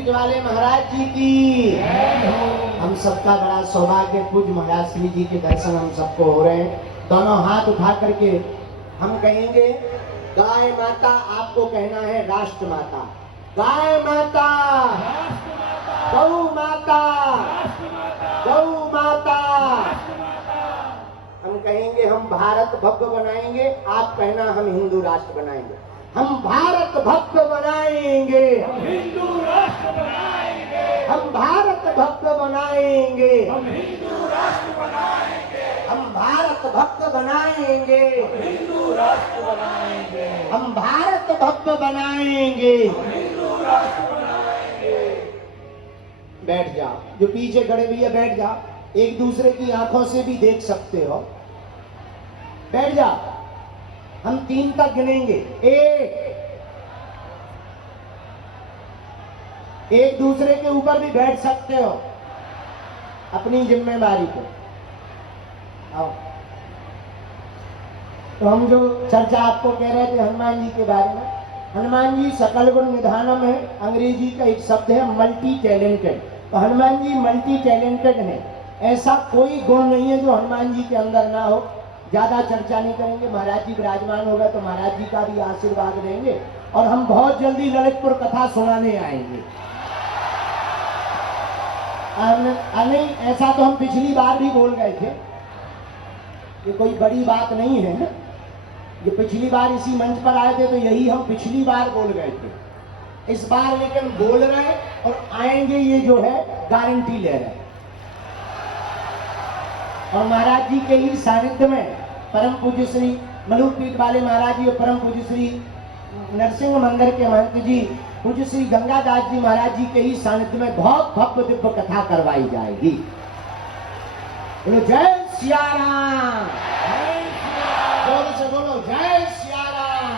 पीठ वाले महाराज जी की। हम सबका बड़ा सौभाग्य, पूज्य महाराज श्री जी के दर्शन हम सबको हो रहे हैं। दोनों हाथ उठा करके हम कहेंगे, गाय माता, आपको कहना है राष्ट्र माता। गाय माता, गौ माता, गौ माता। हम कहेंगे हम भारत भव्य बनाएंगे, आप कहना हम हिंदू राष्ट्र बनाएंगे। हम भारत भव्य बनाएंगे, हम हिंदू राष्ट्र बनाएंगे, हम भारत भव्य बनाएंगे, हम हिंदू राष्ट्र बनाएंगे, हम भारत भव्य बनाएंगे, हम हिंदू राष्ट्र बनाएंगे, हम भारत भव्य बनाएंगे। हम हिंदू राष्ट्र बनाएंगे। बैठ जाओ, जो पीछे खड़े भी है बैठ जाओ, एक दूसरे की आंखों से भी देख सकते हो। बैठ जाओ, हम 3 तक गिनेंगे। एक दूसरे के ऊपर भी बैठ सकते हो, अपनी जिम्मेदारी को। आओ, तो हम जो चर्चा आपको कह रहे थे हनुमान जी के बारे में, हनुमान जी सकल गुण निधानम है, अंग्रेजी का एक शब्द है मल्टी टैलेंटेड। तो हनुमान जी मल्टी टैलेंटेड है, ऐसा कोई गुण नहीं है जो हनुमान जी के अंदर ना हो। ज्यादा चर्चा नहीं करेंगे, महाराज जी विराजमान होगा तो महाराज जी का भी आशीर्वाद लेंगे और हम बहुत जल्दी ललितपुर कथा सुनाने आएंगे। नहीं, ऐसा तो हम पिछली बार भी बोल गए थे, ये कोई बड़ी बात नहीं है ना। ये पिछली बार इसी मंच पर आए थे तो यही हम पिछली बार बोल गए थे। इस बार लेकिन बोल रहे और आएंगे, ये जो है गारंटी ले रहे। और महाराज जी के ही सानिध्य में परम पूज्य श्री मलुक पीठ वाले महाराज जी और परम पूज्य श्री नरसिंह मंदिर के महंत जी पूज्य श्री गंगादास जी महाराज जी के ही सानिध्य में बहुत भव्य दिव्य कथा करवाई जाएगी। बोलो जय सिया राम, जोर से बोलो जय सिया राम,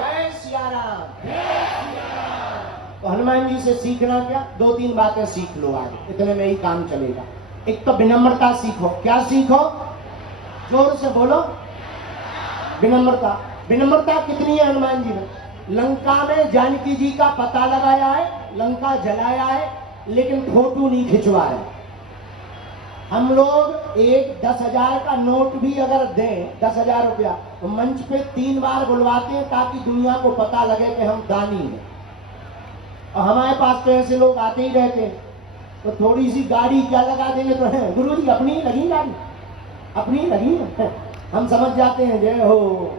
जय सिया राम। तो हनुमान जी से सीखना क्या, 2-3 बातें सीख लो आज, इतने में ही काम चलेगा। एक तो विनम्रता सीखो। क्या सीखो, जोर से बोलो, विनम्रता। विनम्रता कितनी है हनुमान जी में? लंका में जानकी जी का पता लगाया है, लंका जलाया है, लेकिन फोटो नहीं खिंचवाया। हम लोग एक 10,000 का नोट भी अगर दें, 10,000 रुपया, तो मंच पे 3 बार बुलवाते हैं ताकि दुनिया को पता लगे कि हम दानी हैं। और हमारे पास तो ऐसे लोग आते ही रहते हैं, तो थोड़ी सी गाड़ी क्या लगा देंगे तो है गुरु जी अपनी लगी गाड़ी, अपनी लगी है, हम समझ जाते हैं जय हो।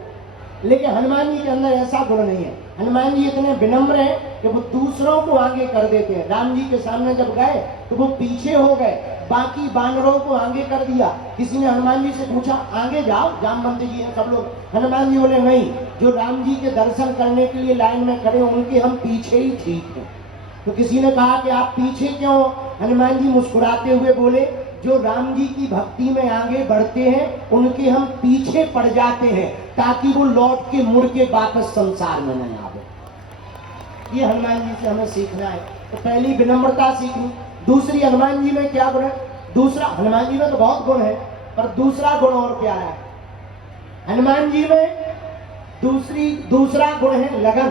लेकिन हनुमान जी के अंदर ऐसा गुण नहीं है। हनुमान जी इतने विनम्र हैं कि वो दूसरों को आगे कर देते हैं। राम जी के सामने जब गए तो वो पीछे हो गए, बाकी बानरों को आगे कर दिया। किसी ने हनुमान जी से पूछा आगे जाओ, जामवंत जी हैं सब लोग। हनुमान जी बोले नहीं, जो राम जी के दर्शन करने के लिए लाइन में खड़े उनके हम पीछे ही ठीक है। तो किसी ने कहा कि आप पीछे क्यों? हनुमान जी मुस्कुराते हुए बोले, जो राम जी की भक्ति में आगे बढ़ते हैं उनके हम पीछे पड़ जाते हैं ताकि वो लौट के मुड़ के वापस संसार में न आवे। ये हनुमान जी से हमें सीखना है। तो पहली विनम्रता सीखनी। दूसरी, हनुमान जी में क्या गुण है? दूसरा, हनुमान जी में तो बहुत गुण है, पर दूसरा गुण और प्यारा है हनुमान जी में। दूसरा गुण है लगन।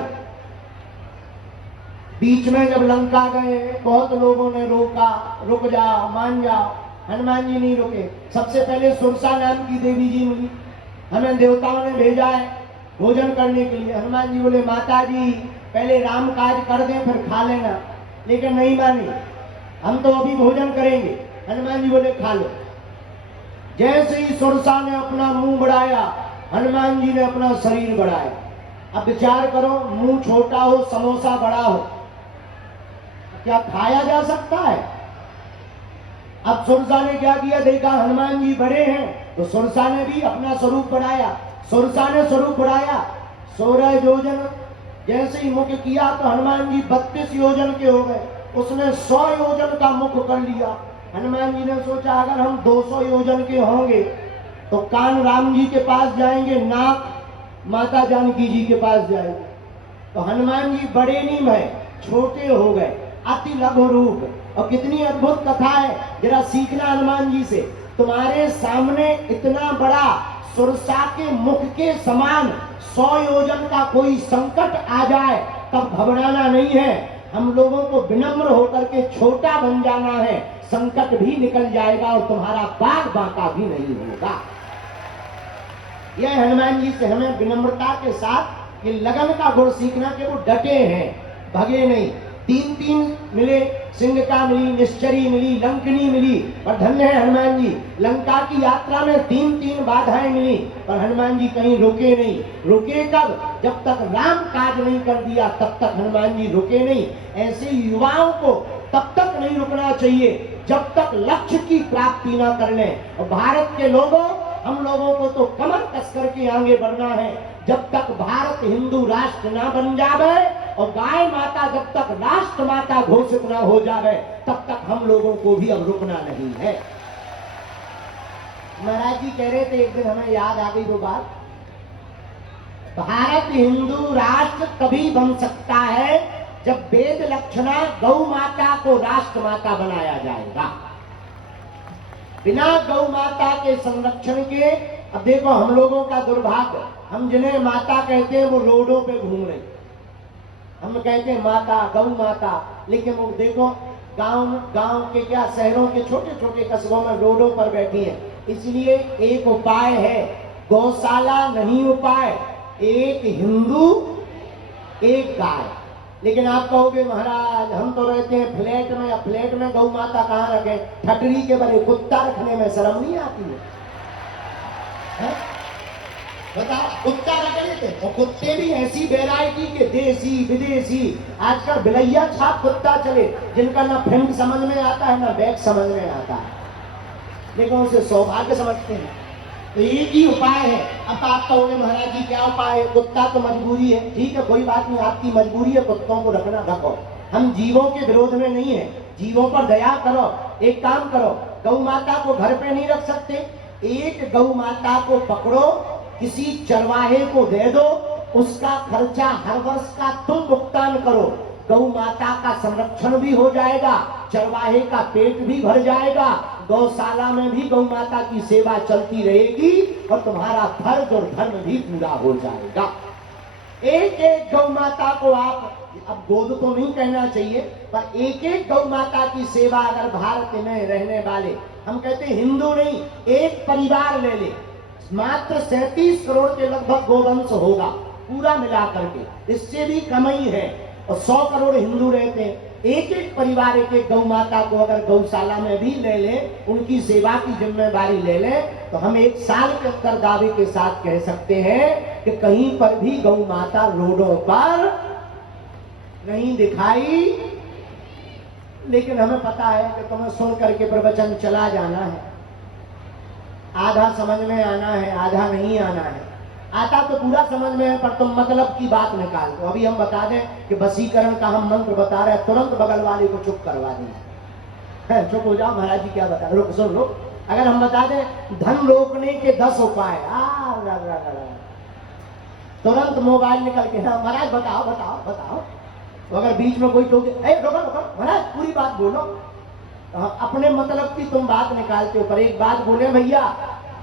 बीच में जब लंका गए बहुत लोगों ने रोका, रुक जाओ, मान जाओ, हनुमान जी नहीं रुके। सबसे पहले सुरसा नाम की देवी जी मिली, हमें देवताओं ने भेजा है भोजन करने के लिए। हनुमान जी बोले माता जी पहले राम काज कर दें फिर खा लेना, लेकिन नहीं मानी, हम तो अभी भोजन करेंगे। हनुमान जी बोले खा लो। जैसे ही सुरसा ने अपना मुंह बढ़ाया, हनुमान जी ने अपना शरीर बढ़ाया। अब विचार करो, मुंह छोटा हो समोसा बड़ा हो, क्या खाया जा सकता है? अब सुरसा ने क्या किया, देखा हनुमान जी बड़े हैं तो सुरसा ने भी अपना स्वरूप बढ़ाया। सुरसा ने स्वरूप बढ़ाया 16 योजन। जैसे ही मुख किया तो हनुमान जी 32 योजन के हो गए। उसने 100 योजन का मुख कर लिया। हनुमान जी ने सोचा अगर हम 200 योजन के होंगे तो कान राम जी के पास जाएंगे, नाक माता जानकी जी के पास जाएंगे। तो हनुमान जी बड़े नहीं भय, छोटे हो गए, अति लघु रूप। और कितनी अद्भुत कथा है, जरा सीखना हनुमान जी से। तुम्हारे सामने इतना बड़ा सुरसा के मुख के समान 100 योजन का कोई संकट आ जाए तब घबराना नहीं है, हम लोगों को विनम्र होकर के छोटा बन जाना है। संकट भी निकल जाएगा और तुम्हारा बाग बांका भी नहीं होगा। यह हनुमान जी से हमें विनम्रता के साथ ये लगन का गुण सीखना कि वो डटे हैं, भगे नहीं। 3 मिले, सिंह का मिली, निश्चरी मिली, लंकनी मिली, पर धन्य है हनुमान जी। लंका की यात्रा में 3 बाधाएं मिली, पर हनुमान जी कहीं रुके नहीं। रुके कब? जब तक राम काज नहीं कर दिया तब तक हनुमान जी रुके नहीं। ऐसे युवाओं को तब तक नहीं रुकना चाहिए जब तक लक्ष्य की प्राप्ति ना कर लें। और भारत के लोगों, हम लोगों को तो कमर कस करके आगे बढ़ना है। जब तक भारत हिंदू राष्ट्र ना बन जावे और गाय माता जब तक राष्ट्र माता घोषित ना हो जावे तब तक हम लोगों को भी अब रुकना नहीं है। महाराज जी कह रहे थे, एक दिन हमें याद आ गई वो बात, भारत हिंदू राष्ट्र तभी बन सकता है जब वेद लक्षणा गौ माता को राष्ट्र माता बनाया जाएगा। बिना गौ माता के संरक्षण के, अब देखो हम लोगों का दुर्भाग्य, हम जिन्हें माता कहते हैं वो रोडों पे घूम रहे। हम कहते हैं माता, गौ माता, लेकिन वो देखो गांव के क्या, शहरों के छोटे छोटे कस्बों में रोडों पर बैठी हैं। इसलिए एक उपाय है, गौशाला नहीं उपाय, एक हिंदू एक गाय। लेकिन आप कहोगे महाराज हम तो रहते हैं फ्लैट में, या फ्लैट में गौ माता कहाँ रखे? ठटरी के बड़े कुत्ता रखने में शर्म नहीं आती है? बताओ, कुत्ता रख लेते। और कुत्ते भी ऐसी वैरायटी के, देसी विदेशी, आजकल बिलैया छाप कुत्ता चले जिनका ना फ्रंट समझ में आता है ना बैक समझ में आता है, लेकिन उसे सौभाग्य समझते हैं। तो एक ही उपाय है। अब आप कहोगे महाराज जी क्या उपाय है? कुत्ता तो मजबूरी है, ठीक है कोई बात नहीं, आपकी मजबूरी है कुत्तों को रखना, रखो। हम जीवों के विरोध में नहीं है, जीवों पर दया करो। एक काम करो, गौ माता को घर पे नहीं रख सकते, एक गौ माता को पकड़ो, किसी चरवाहे को दे दो, उसका खर्चा हर वर्ष का तुम भुगतान करो। गौ माता का संरक्षण भी हो जाएगा, चरवाहे का पेट भी भर जाएगा, गौशाला में भी गौ माता की सेवा चलती रहेगी और तुम्हारा फर्ज और धर्म भी पूरा हो जाएगा। एक एक गौ माता को आप, अब गोद तो नहीं कहना चाहिए, पर एक एक गौ माता की सेवा अगर भारत में रहने वाले, हम कहते हैं हिंदू नहीं, एक परिवार ले ले, मात्र 37 करोड़ के लगभग गोवंश होगा पूरा मिला करके, इससे भी कम ही है। और 100 करोड़ हिंदू रहते हैं। एक एक परिवार एक एक गौ माता को अगर गौशाला में भी ले ले, उनकी सेवा की जिम्मेदारी ले ले, तो हम 1 साल के अंदर दावे के साथ कह सकते हैं कि कहीं पर भी गौ माता रोडों पर नहीं दिखाई। लेकिन हमें पता है कि तुम्हें सुन करके प्रवचन चला जाना है, आधा समझ में आना है, आधा नहीं आना है। आता तो पूरा समझ में है, पर तुम मतलब की बात निकाल दो। अभी हम बता दें कि वशीकरण का हम मंत्र बता रहे हैं, तुरंत बगल वाले को चुप करवा देना। चुप हो जाओ, महाराज जी क्या बता रहे, रुक सुन लो। अगर हम बता दें धन रोकने के 10 उपाय, तुरंत मोबाइल निकल के, हाँ महाराज बताओ बताओ बताओ। तो अगर बीच में कोई टोके, रुको रुको महाराज पूरी बात बोलो, अपने मतलब की तुम बात निकालते हो। पर एक बात बोले भैया,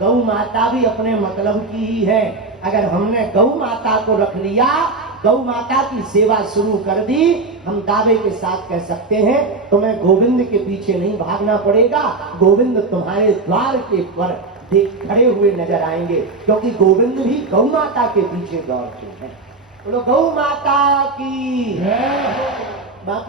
गौ माता भी अपने मतलब की ही है। अगर हमने गौ माता को रख लिया, गौ माता की सेवा शुरू कर दी, हम दावे के साथ कह सकते हैं तुम्हें गोविंद के पीछे नहीं भागना पड़ेगा, गोविंद तुम्हारे द्वार के पर खड़े हुए नजर आएंगे, क्योंकि गोविंद भी गौ माता के पीछे दौड़ते हैं। बोलो गौ माता की।